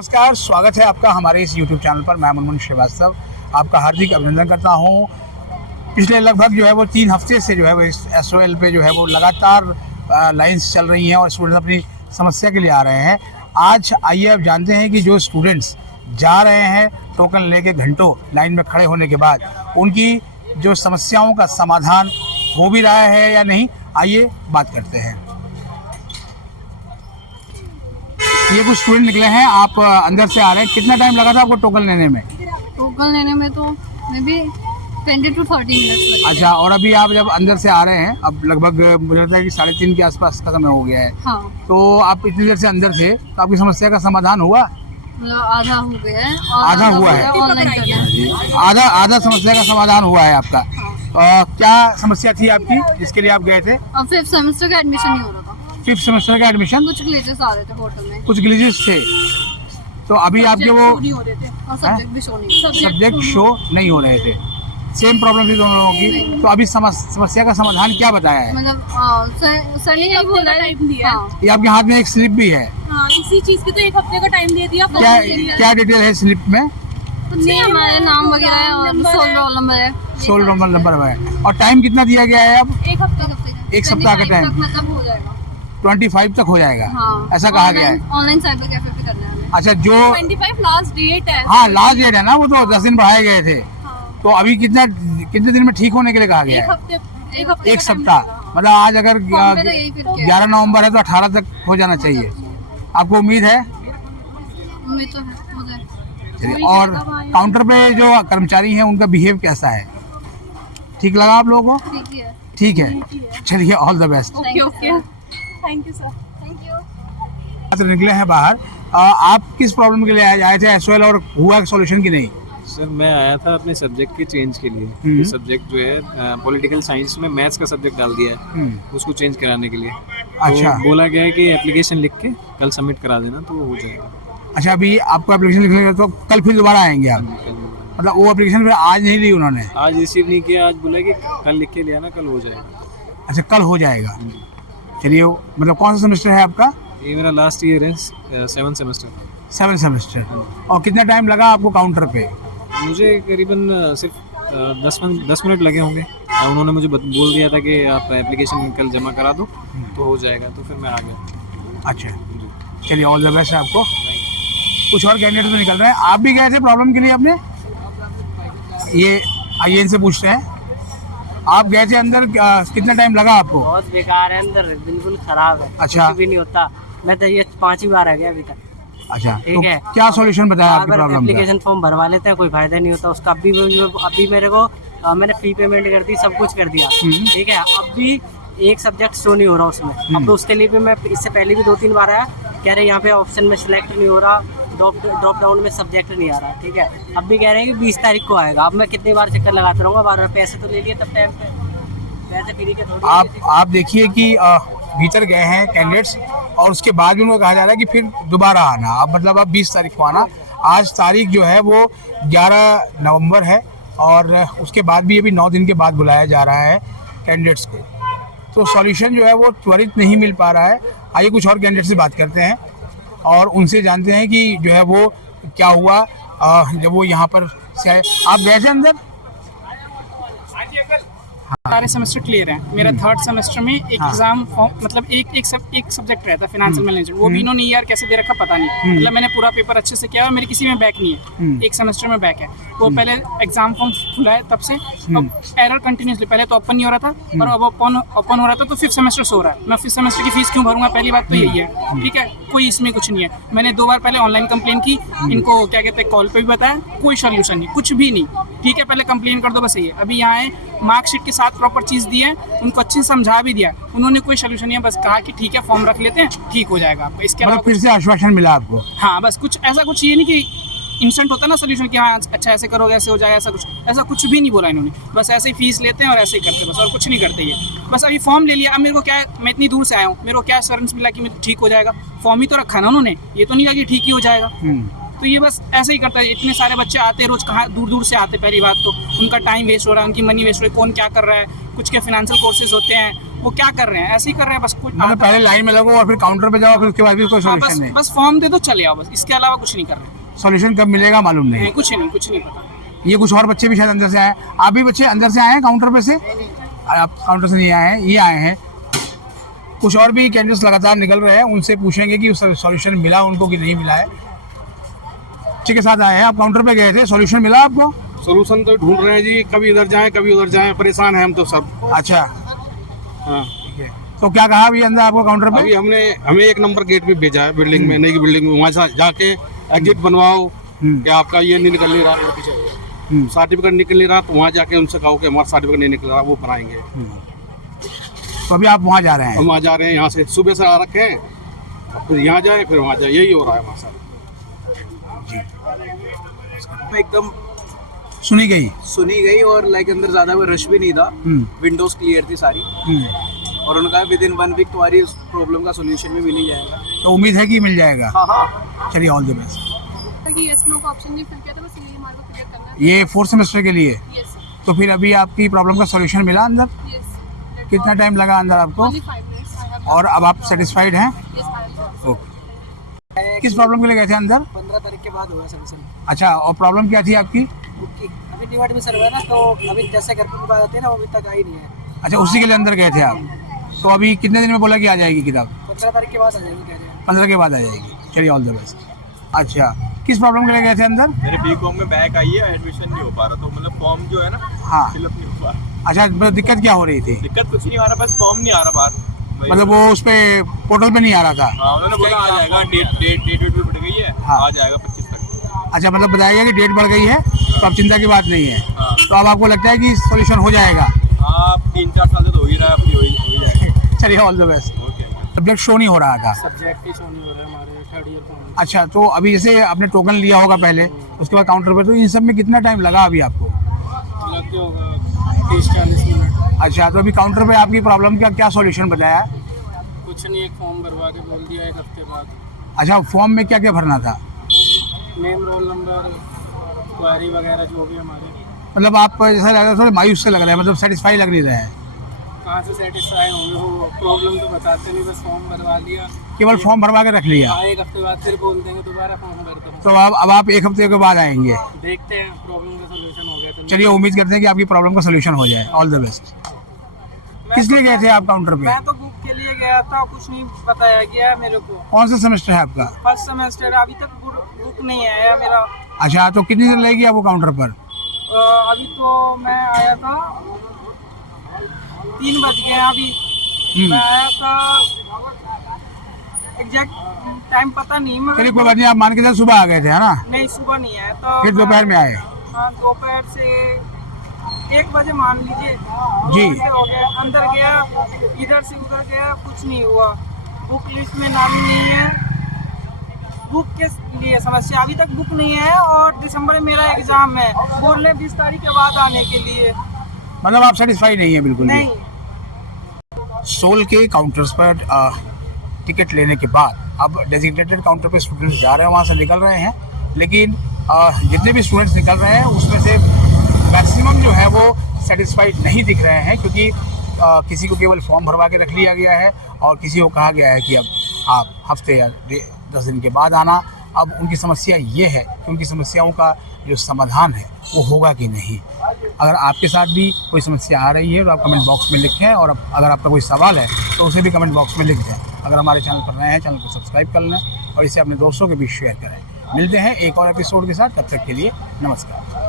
नमस्कार, स्वागत है आपका हमारे इस YouTube चैनल पर। मैं मुनमुन श्रीवास्तव आपका हार्दिक अभिनंदन करता हूं। पिछले लगभग जो है वो 3 हफ्ते से जो है वो इस SOL पे जो है वो लगातार लाइंस चल रही हैं और स्टूडेंट्स अपनी समस्या के लिए आ रहे हैं। आज आइए अब जानते हैं कि जो स्टूडेंट्स जा रहे हैं टोकन लेके घंटों लाइन में खड़े होने के बाद उनकी जो समस्याओं का समाधान हो भी रहा है या नहीं, आइए बात करते हैं। ये कुछ स्टूडेंट निकले हैं, आप अंदर से आ रहे हैं। कितना टाइम लगा था आपको टोकन लेने में? टोकन लेने में तो मे बी 20 to 30 मिनट्स लगे। अच्छा, और अभी आप जब अंदर से आ रहे हैं, अब लगभग मुझे लगता है कि 3:30 के आसपास का समय हो गया है। हाँ, तो आप इतनी देर से अंदर थे तो आपकी समस्या का समाधान हुआ? मतलब आधा हो गया है और आधा हुआ है। ऑनलाइन कर रहे हैं। आधा समस्या का समाधान हुआ है आपका। क्या समस्या थी आपकी जिसके लिए आप गए थे? अब 5th सेमेस्टर का एडमिशन नहीं हो रहा था। 5th सेमेस्टर का एडमिशन? कुछ ग्लिचेस आ रहे थे पोर्टल में, कुछ ग्लिचेस थे, तो अभी आपके वो नहीं हो रहे थे और सब्जेक्ट भी शो नहीं हो रहे थे। सब्जेक्ट शो नहीं हो रहे थे। सेम प्रॉब्लम थी दोनों लोगों की। तो अभी समस्या का समाधान क्या बताया है? मतलब सर ने यही बोला है। टाइम दिया है। हाँ, ये आपके हाथ में एक स्लिप भी है। हाँ, इसी चीज के तो 1 हफ्ते का टाइम दे दिया। क्या डिटेल है स्लिप में? कुछ नहीं, हमारे नाम वगैरह है और रोल नंबर है। 16 नंबर है। और टाइम कितना दिया गया है अब? 1 हफ्ते एक सप्ताह का टाइम। मतलब हो जाएगा। 25 तक हो जाएगा। हाँ, ऐसा कहा गया है। ऑनलाइन साइबर कैफे पे करना है हमें। अच्छा, जो 25 लास्ट डेट है। हाँ लास्ट डेट है ना, वो तो 10 दिन बढ़ाए गए थे। तो अभी कितने दिन में ठीक होने के लिए कहा गया 1 है? हफ्ते एक सप्ताह। मतलब आज अगर फॉर्म पे तो यही फिर किया 11 नवंबर है तो 18 तक हो जाना चाहिए। आपको उम्मीद है? उम्मीद तो है हो जाए। चलिए, और काउंटर पे जो कर्मचारी हैं उनका बिहेव कैसा है? ठीक लगा आप लोगों को? ठीक ही है। ठीक है, चलिए, all the best. Okay okay, thank you sir. Thank you. तो निकले हैं बाहर। आप किस प्रॉब्लम के लिए आए थे SOL, और हुआ सॉल्यूशन की नहीं? सर मैं आया था अपने सब्जेक्ट के चेंज के लिए। सब्जेक्ट जो है पॉलिटिकल साइंस में मैथ्स का सब्जेक्ट डाल दिया है, उसको चेंज कराने के लिए। अच्छा। तो बोला गया है कि एप्लीकेशन लिख के कल सबमिट करा देना तो वो हो जाएगा। अच्छा, अभी आपको एप्लीकेशन लिखने का तो कल फिर दोबारा आएंगे आप? कल मतलब वो एप्लीकेशन फिर आज नहीं ली उन्होंने? आज रिसीव नहीं किया, आज बोला कि कल लिख के लिया ना, कल हो जाएगा। अच्छा, कल हो जाएगा। चलिए, मतलब कौन सा सेमेस्टर है आपका? ये मेरा लास्ट ईयर है, 7th सेमेस्टर। 7th semester. और कितना टाइम लगा आपको काउंटर पे? मुझे करीबन सिर्फ 10 मिनट लगे होंगे। उन्होंने मुझे बोल दिया था कि आप एप्लीकेशन कल जमा करा दो तो हो जाएगा, तो फिर मैं आ गया। अच्छा, चलिए, ऑल द बेस्ट है आपको। कुछ और कैंडिडेट तो निकल रहे हैं। आप भी गए थे प्रॉब्लम के लिए अपने? ये आइए इनसे पूछते हैं। आप गए थे अंदर, कितना टाइम लगा आपको? बहुत बेकार है अंदर, बिल्कुल खराब है। अच्छा। कुछ भी नहीं होता। मैं तो ये 5वीं बार आ गया अभी तक। अच्छा, ठीक तो है। क्या सॉल्यूशन बताया आपकी प्रॉब्लम का? एप्लीकेशन फॉर्म भरवा लेते हैं, कोई फायदा नहीं होता उसका। अभी मेरे को मैंने फी पेमेंट कर दी, सब कुछ कर दिया। ठीक है, अब भी एक सब्जेक्ट शो नहीं हो रहा उसमें। अब तो उसके लिए भी मैं इससे पहले भी 2-3 बार आया, कह रहे यहाँ पे ऑप्शन में सिलेक्ट नहीं हो रहा, ड्रॉप डाउन में सब्जेक्ट नहीं आ रहा। ठीक है, अब भी कह रहे हैं कि 20 तारीख को आएगा। अब मैं कितनी बार चक्कर लगाता रहूँगा, बार पैसे तो ले लिए तब टाइम पे, पैसे फ्री के थोड़ी। आप देखिए कि भीतर गए हैं कैंडिडेट्स और उसके बाद भी उनको कहा जा रहा है कि फिर दोबारा आना। अब मतलब अब 20 तारीख को आना। आज तारीख जो है वो 11 नवंबर है और उसके बाद भी अभी 9 दिन के बाद बुलाया जा रहा है कैंडिडेट्स को। तो सॉल्यूशन जो है वो त्वरित नहीं मिल पा रहा है। आइए कुछ और कैंडिडेट से बात करते हैं और उनसे जानते हैं कि जो है वो क्या हुआ जब वो यहाँ पर से आए। आप गए थे अंदर? सारे सेमेस्टर क्लियर है। मेरा 3rd सेमेस्टर में एक एग्जाम मतलब एक सब्जेक्ट रहता है फाइनेंशियल मैनेजमेंट, वो भी इन्होंने यार कैसे दे रखा पता नहीं। मतलब मैंने पूरा पेपर अच्छे से किया और मेरे किसी में बैक नहीं है। एक सेमेस्टर में बैक है। वो पहले एग्जाम फॉर्म खुला है तब से अब एरर कंटिन्यूसली, पहले तो ओपन नहीं हो रहा था और अब ओपन हो रहा था, तो 5th सेमेस्टर से हो रहा है। मैं 5th सेमेस्टर की फीस क्यों भरूंगा? पहली बात तो यही है। ठीक है, कोई इसमें कुछ नहीं है। मैंने 2 बार पहले ऑनलाइन कंप्लेन की, इनको क्या कहते हैं कॉल पे भी बताया, कोई सोल्यूशन नहीं, कुछ भी नहीं। ठीक है, पहले कंप्लेन कर दो, बस यही है। अभी यहाँ है, मार्कशीट के साथ प्रॉपर चीज़ दी है, उनको अच्छे से समझा भी दिया, उन्होंने कोई सोल्यूशन नहीं है। बस कहा कि ठीक है फॉर्म रख लेते हैं, ठीक हो जाएगा आपका। इसके मतलब फिर से आश्वासन मिला आपको? हाँ, बस कुछ ऐसा कुछ ये नहीं कि इंस्टेंट होता ना सोल्यूशन कि हाँ अच्छा ऐसे करोगे ऐसे हो जाएगा, ऐसा कुछ भी नहीं बोला इन्होंने। बस ऐसे ही फीस लेते हैं और ऐसे ही करते हैं, बस और कुछ नहीं करते ये। बस अभी फॉर्म ले लिया। अब मेरे को क्या है, मैं इतनी दूर से आया हूँ, मेरे को क्या एश्योरेंस मिला कि मैं ठीक हो जाएगा? फॉर्म ही तो रखा ना उन्होंने, ये तो नहीं लगा कि ठीक ही हो जाएगा। तो ये बस ऐसे ही करता है। इतने सारे बच्चे आते हैं रोज, कहाँ दूर दूर से आते, पहली बात तो उनका टाइम वेस्ट हो रहा है, उनकी मनी वेस्ट हो रही है, कौन क्या कर रहा है, कुछ के फाइनेंशियल कोर्सेज होते हैं वो क्या कर रहे हैं, ऐसे ही कर रहे हैं बस। कुछ मतलब पहले लाइन में लगो और फिर काउंटर पे जाओ, फिर उसके बाद भी कोई हाँ, बस सॉल्यूशन नहीं। बस फॉर्म दे दो चले आओ, बस इसके अलावा कुछ नहीं कर रहे। सॉल्यूशन कब मिलेगा मालूम नहीं। नहीं, कुछ नहीं पता। ये कुछ और बच्चे भी शायद अंदर से आए, आप भी बच्चे अंदर से आए हैं काउंटर पे से? आप काउंटर से नहीं आए हैं, ये आए हैं। कुछ और भी कैंडिडेट्स लगातार निकल रहे हैं, उनसे पूछेंगे कि सॉल्यूशन मिला उनको कि नहीं मिला है। बच्चे के साथ आए हैं, आप काउंटर पे गए थे, सॉल्यूशन मिला आपको? सोल्यूशन तो ढूंढ रहे हैं जी, कभी इधर जाएं कभी उधर जाएं, परेशान हैं हम तो सब। अच्छा, हाँ, ठीक है। तो क्या कहा अभी अंदर आपको काउंटर पे? अभी हमें 1 नंबर गेट पे भेजा है, बिल्डिंग में, नई बिल्डिंग में, वहाँ जाके एग्जिट बनवाओ कि आपका ये नहीं निकल नहीं रहा, सर्टिफिकेट निकल नहीं रहा, तो वहाँ जाके उनसे कहो कि हमारा सर्टिफिकेट नहीं निकल रहा, वो बनाएंगे। तो अभी आप वहाँ जा रहे हैं? हम वहाँ जा रहे हैं, यहाँ से सुबह से आ रखे हैं, फिर यहाँ जाए फिर वहाँ जाए, यही हो रहा है वहाँ सर। एकदम सुनी गई और लाइक अंदर ज्यादा कोई रश भी नहीं था, विंडोज क्लियर थी सारी, और उनका विद इन 1 वीक तुम्हारी उस प्रॉब्लम का सोल्यूशन भी मिल ही जाएगा। तो उम्मीद है कि मिल जाएगा। हाँ, चलिए, ऑल द बेस्ट। कि यस नो का ऑप्शन नहीं फिल किया था, बस ये हमारे को क्लियर करना है। ये 4th सेमेस्टर के लिए? यस तो फिर अभी आपकी प्रॉब्लम का सॉल्यूशन मिला अंदर? यस। कितना टाइम लगा अंदर आपको? Only 5 minutes I have. और अब आप सेटिस्फाइड हैं? Yes, I am. ओके। किस प्रॉब्लम के लिए गए थे अंदर? 15 तारीख के बाद हुआ सोल्यूशन अच्छा, और प्रॉब्लम क्या थी आपकी? बुकिंग। अभी न्यू एडमिशन हुआ है ना, तो अभी जैसे घर पे बुक आ जाते हैं ना, वो अभी तक आई नहीं है। अच्छा, उसी के लिए अंदर गए थे आप? तो अभी कितने दिन में बोला कि आ जाएगी किताब? 15 तारीख के बाद आ जाएगी कह रहे हैं। 15 के बाद आ जाएगी। चलिए, ऑल द बेस्ट। अच्छा, किस प्रॉब्लम के लिए गए थे अंदर? मेरे बीकॉम में बैक आई है, एडमिशन नहीं हो पा रहा, तो मतलब फॉर्म जो है ना हाँ। फिलअप नहीं हो पा रहा। अच्छा, मतलब दिक्कत क्या हो रही थी? दिक्कत कुछ नहीं आ रहा, बस फॉर्म नहीं आ रहा बाहर। मतलब वो उस पे पोर्टल पे नहीं आ रहा था? हाँ, उन्होंने बोला आ जाएगा, डेट भी बढ़ गई है, हाँ। आ जाएगा 25 तक। अच्छा, मतलब बताया गया कि डेट बढ़ गई है, तो अब चिंता की बात नहीं है। हाँ। तो अब आपको लगता है कि सॉल्यूशन हो जाएगा? हाँ, 3-4 साल से तो हो ही रहा है, अब हो ही जाएगा। चलिए, all the best. Okay. Subject show नहीं हो रहा था? सब्जेक्ट ही शो नहीं हो रहा है हमारे 3rd ईयर को। अच्छा, तो अभी जैसे आपने टोकन लिया होगा पहले, उसके बाद काउंटर पे, तो इन सब में कितना टाइम लगा अभी आपको? लगते होगा 30-40 मिनट। अच्छा, तो अभी काउंटर पे आपकी प्रॉब्लम का क्या सॉल्यूशन बताया? कुछ नहीं, एक फॉर्म भरवा के बोल दिया 1 हफ्ते बाद। अच्छा, फॉर्म में क्या क्या भरना था? नेम, रोल नंबर, क्वेरी वगैरह जो भी हमारे। मतलब आप जैसा लग रहा है, थोड़े मायूस से लग रहा है, मतलब सेटिस्फाई लग नहीं रहे हैं। कहाँ से सेटिस्फाई होंगे, वो प्रॉब्लम तो बताते नहीं, बस फॉर्म भरवा दिया। केवल फॉर्म भरवा के रख लिया? हाँ, 1 हफ्ते बाद फिर बोल देंगे दोबारा फॉर्म भर दो। तो अब आप 1 हफ्ते के बाद आएंगे? देखते हैं, प्रॉब्लम का सोल्यूशन हो गया तो। चलिए, उम्मीद करते हैं कि आपकी प्रॉब्लम का सोल्यूशन हो जाए। All the best. किस लिए गए थे आप काउंटर पे? मैं तो बुक के लिए गया था, कुछ नहीं बताया गया मेरे को। कौन सा सेमेस्टर है आपका? 1st सेमेस्टर, अभी तक बुक नहीं आया मेरा। अच्छा, तो कितनी देर लगेगी आपको काउंटर पर? अभी तो मैं आया था 3 बज गए अभी। मैं आया था, एग्जैक्ट टाइम पता नहीं, मगर चलिए, कोई बात नहीं, आप मान के चलिए सुबह आ गए थे, है ना? नहीं, सुबह नहीं आया तो फिर दोपहर में आए? हाँ, दोपहर से 1 बजे मान लीजिए। जी। 2 घंटे हो गए, अंदर गया, इधर से उधर गया, कुछ नहीं हुआ। बुक लिस्ट में नाम नहीं है, बुक के लिए समस्या, अभी तक बुक नहीं है, और दिसंबर में मेरा एग्जाम है, बोल रहे 20 तारीख के बाद आने के लिए। मतलब आप सेटिस्फाई नहीं है बिल्कुल भी? नहीं। सोल के काउंटर्स पर टिकट लेने के बाद अब डेजिग्नेटेड काउंटर पे स्टूडेंट्स जा रहे हैं, वहाँ से निकल रहे हैं, लेकिन जितने भी स्टूडेंट्स निकल रहे हैं उसमें से मैक्सिमम जो है वो सेटिस्फाइड नहीं दिख रहे हैं, क्योंकि किसी को केवल फॉर्म भरवा के रख लिया गया है और किसी को कहा गया है कि अब आप हफ्ते या 10 दिन के बाद आना। अब उनकी समस्या ये है कि उनकी समस्याओं का जो समाधान है वो होगा कि नहीं। अगर आपके साथ भी कोई समस्या आ रही है तो आप कमेंट बॉक्स में लिखें, और अगर आपका कोई सवाल है तो उसे भी कमेंट बॉक्स में लिख दें। अगर हमारे चैनल पर नए हैं, चैनल को सब्सक्राइब कर लें और इसे अपने दोस्तों के बीच शेयर करें। मिलते हैं एक और एपिसोड के साथ, तब तक के लिए नमस्कार।